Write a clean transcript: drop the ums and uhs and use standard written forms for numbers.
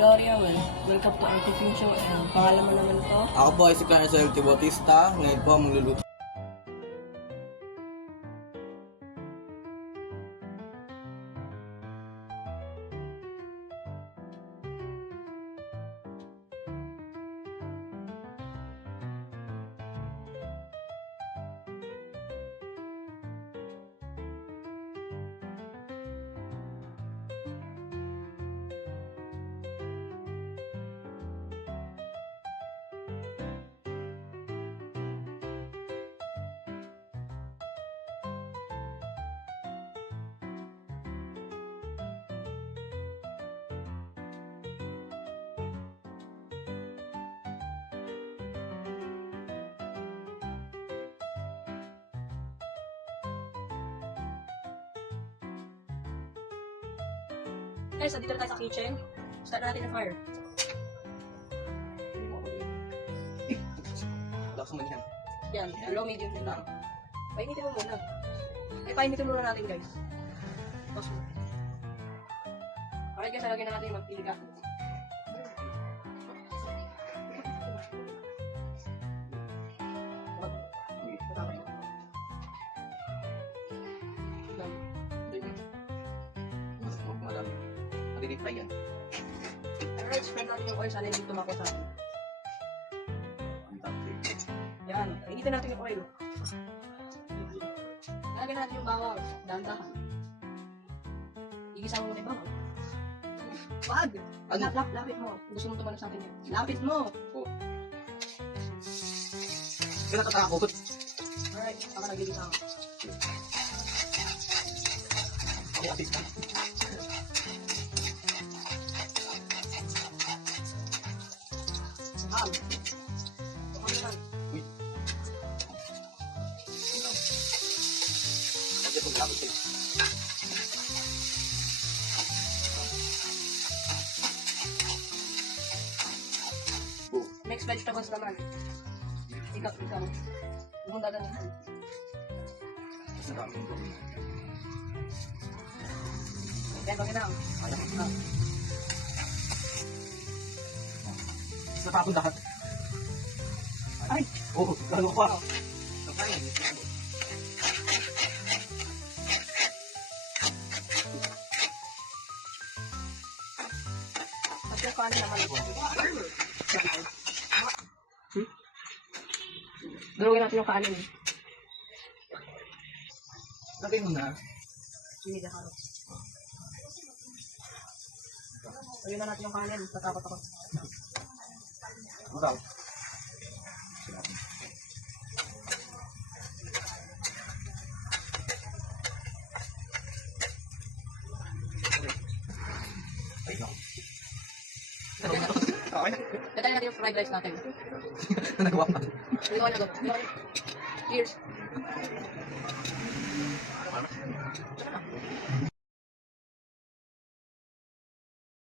Gloria, welcome to our cooking show. Pangalan mo naman to? Ako po ay si Carcel T. Bautista. Ngayon po magluluto. Guys, nandito na tayo sa kitchen. Start na natin ang fire. Lakas naman yan. Yan, low medium din lang. Painitin mo muna. Painitin muna natin guys. Tapos, alright guys, lagyan na natin yung magpiliga. Marami. Malilit na yan. Alright, spread natin yung oil. Sana hindi tumako sa atin. Yan, initin natin yung oil. Lagyan natin yung bawang. Dahan-dahan. Igisa mo muna yung bawang. Wag! Ano? Lapit mo. Gusto mo tumalas natin yan. Lapit mo! Oh. Kaya natatakot. Alright, baka nagigisa ako. Ako atis ka. Wow! Okay naman. Uy. Kasi itong lapot eh. Oh. Next vegetables naman. Ikaw. Huwag mong dadamihan. Mas marami yung gawin. Yan, bagay na. Mas natapon lahat. Ay! Oo, lalo pa. Tapos yung kanin naman. Durugin natin yung kanin. Lagay mo na. Hindi na harap. Lagyan na natin yung kanin. Tatakot ako. Muraw. Ay, no. Okay. Dadayin natin yung fried rice natin. Nagawa ko. Iliwan na agad. Cheers!